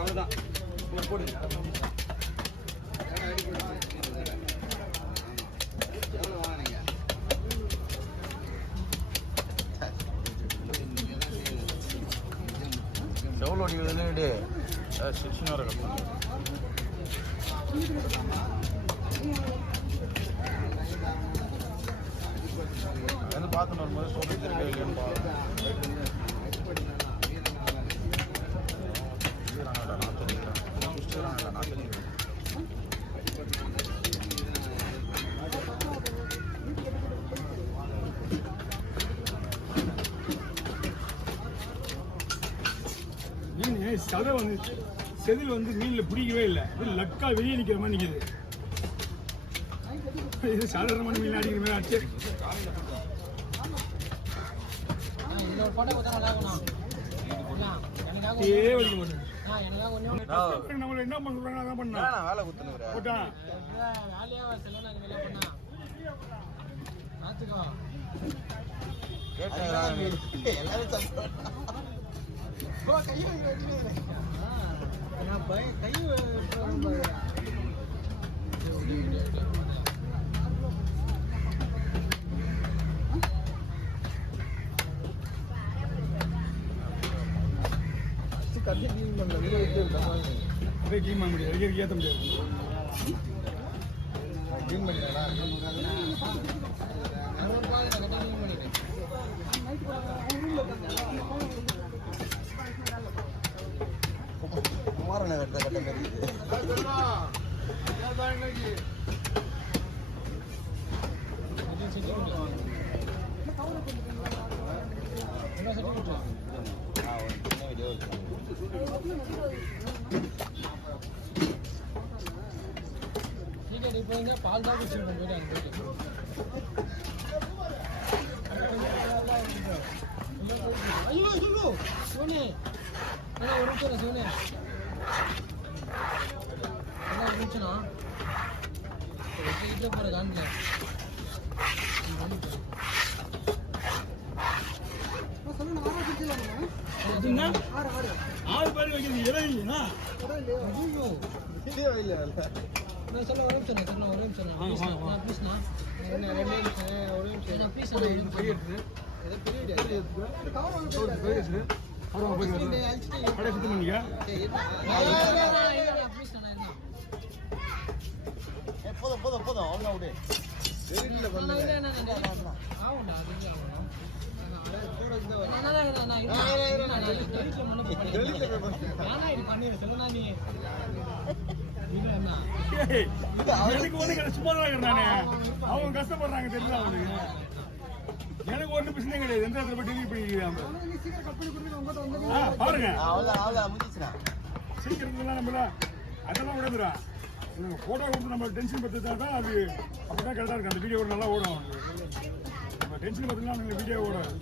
அவ்வளோதான் போடுங்க. எவ்வளோ வாங்கினீங்க? எவ்வளோ அடிக்குதுன்னு சிக்ஸ்டின் வர வந்து பார்த்துன்னு வரும்போது சோப்பு திருப்பி இல்லையான்னு சதை வந்து செதில் வந்து மீன்ல பிடிக்கவே இல்லை, லக்கா வெளியே நிக்கிற மாதிரி நிக்குது. இது சாதாரணமான மீன் அடிக்கிற மாதிரி ஆச்சு. நம்மள என்ன பண்றாங்க அதான் பண்ணா வேலை குத்துனுக்குறேன் போட்டான் கிளீன் பண்ண முடியாது, ஏற்ற முடியாது. கிளீன் பண்ணிடா குமாரனை கட்ட கட்ட தெரியுது. பால் தான் ஐயோ சோனே ஒரு நிமிஷம் சோனே ஒரு நிமிஷம்னா வீட்டில் போகிற காண்டில் ஆறு பேர் வைக்கிறது இலைங்களா? நான் சொல்ல ஒரு நிமிஷம் சொன்ன ஒரு நிமிஷம் ப்ளீஸ்ண்ணா ஒரு நிமிஷம் ப்ளீஸ் போதும் போதும் போதும் அவ்வளோ விடு. அவங்க கஷ்டப்படுறாங்க தெரியல அவனுக்கு. எனக்கு ஒன்றும் பிரச்சனை கிடையாது. எந்த இடத்துல போய் டெலிவரி பண்ணிக்கிறாங்க பாருங்க. சீக்கிரம் நம்ம அதெல்லாம் விடந்துடும். போட்டோ கொடுத்து நம்ம டென்ஷன் பற்றி தான் அது அப்படிதான் கரெக்டாக இருக்கு. அந்த வீடியோ நல்லா ஓடும். நம்ம டென்ஷன் பார்த்தீங்கன்னா அந்த வீடியோ ஓடாது.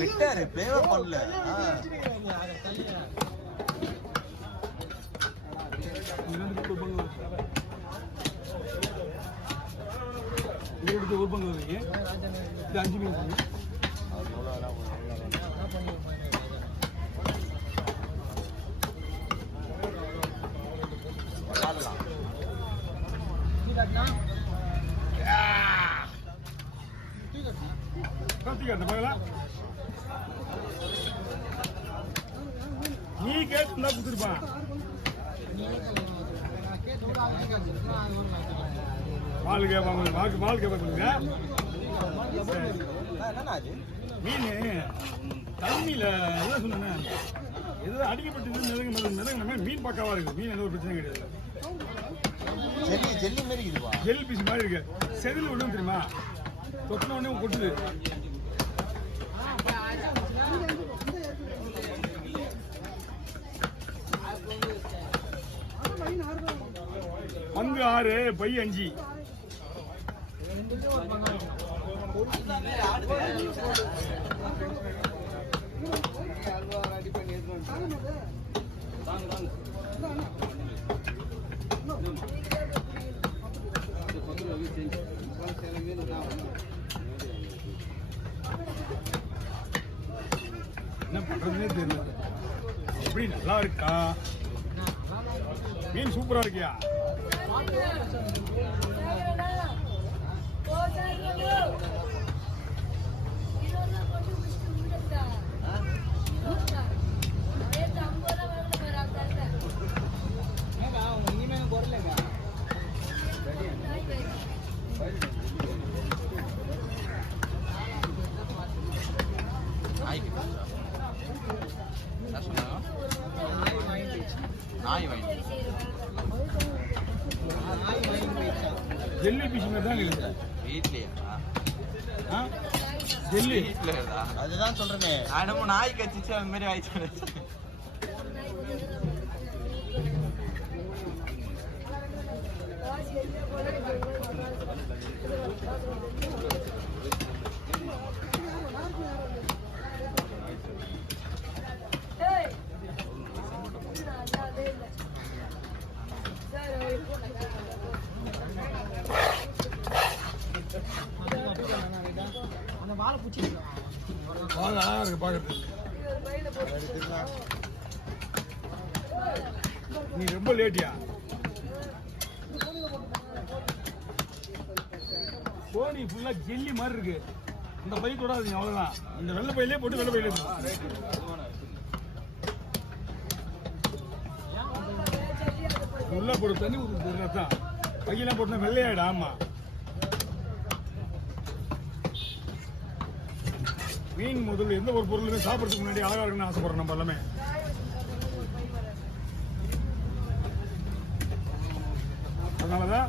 விட்டாரு பேவே பண்ணல. ஒரு பங்கு இது 5 மீன் கார்த்திகா நீ கேட்டுருந்தா கொடுத்துருப்பான். பால் கேட்பாங்க, பால் கேட்பாங்க. மீன் தண்ணியில் எதாவது சொன்னேன், எதாவது அடிக்கப்பட்டு மிதங்கின மீன் பக்காவா இருக்கு. மீன் எந்த ஒரு பிரச்சனையும் கிடையாது. ஜெல்லி மாதிரி இருக்குதுப்பா. ஜெல் பீஸ் மாதிரி இருக்கு. செதில் ஒன்றும் தெரியுமா, தொட்டின உடனே கொட்டுது. பங்கு 6, பை 5. என்ன பண்றதுன்னே தெரியல. எப்படி நல்லா இருக்கா மீன்? சூப்பரா இருக்கியா? ஜெல்லி பீஸ் மாதிரி தான் இருக்குது. ஜெல்லி அதுதான் சொல்றேனே. நானும் நாய் கச்சிச்சு அந்த மாதிரி ஆயிடுச்சு. அந்த வாழை பூச்சி வாழை அழகா இருக்கு பாக்குறது. நீ ரொம்ப லேட்டியா? கோணி ஃபுல்லா ஜெல்லி மாதிரி இருக்கு. இந்த பை தொடாதீங்க, அவ்வளவுதான். இந்த வெள்ளை பையிலே போட்டு வெள்ளை பையிலே உள்ள போட்டு தண்ணி ஊற்றுறது பையெல்லாம் போட்டுனா வெள்ளையாயிடு. ஆமா, மீன் முதல்ல எந்த ஒரு பொருளுமே சாப்பிட்றதுக்கு முன்னாடி அழகா இருக்குன்னு ஆசைப்படுறோம் நம்ம எல்லாமே. அதனாலதான்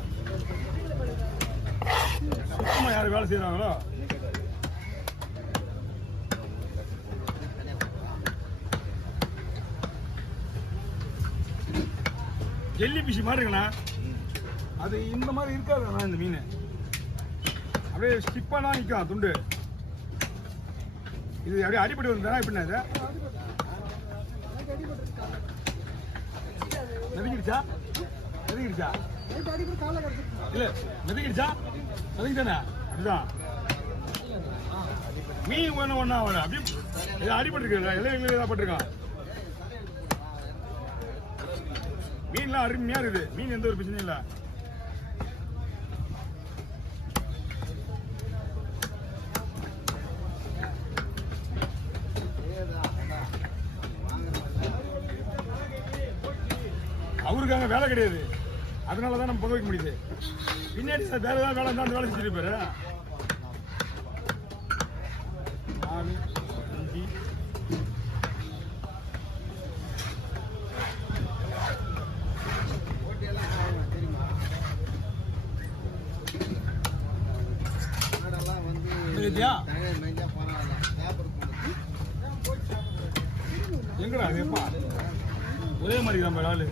சுத்தமா யாரு வேலை செய்யறாங்களோ ஜெல்லி பிஷி மாதிரி இருக்குண்ணா. அது இந்த மாதிரி இருக்காதுண்ணா. இந்த மீன் அப்படியே ஸ்டிப்பானா நிற்கும் துண்டு. இது அப்படியே அடிப்படை வந்தா எப்படின்னா இது நெருங்கிடுச்சா? நெருங்கிடுச்சா? இல்ல நெருங்கிடுச்சா? நெருங்கிட்டானே அதுதான் மீன் ஒன்று ஒன்றா அவனை அப்படியே அடிபட்டுருக்கு. இலையில பட்டிருக்கான். மீன்லாம் அருமையா இருக்குது. மீன் எந்த ஒரு பிரச்சனையும் இல்லை. அவருக்காக வேலை கிடையாது, அதனாலதான் நம்ம பொங்க வைக்க முடியுது. பின்னாடி வேற ஏதாவது வேலை இருந்தா அந்த வேலை செஞ்சுட்டு போயிரு. 4, 5 எங்கடா அது எப்பா ஒரே மாதிரி தான் ஆளு.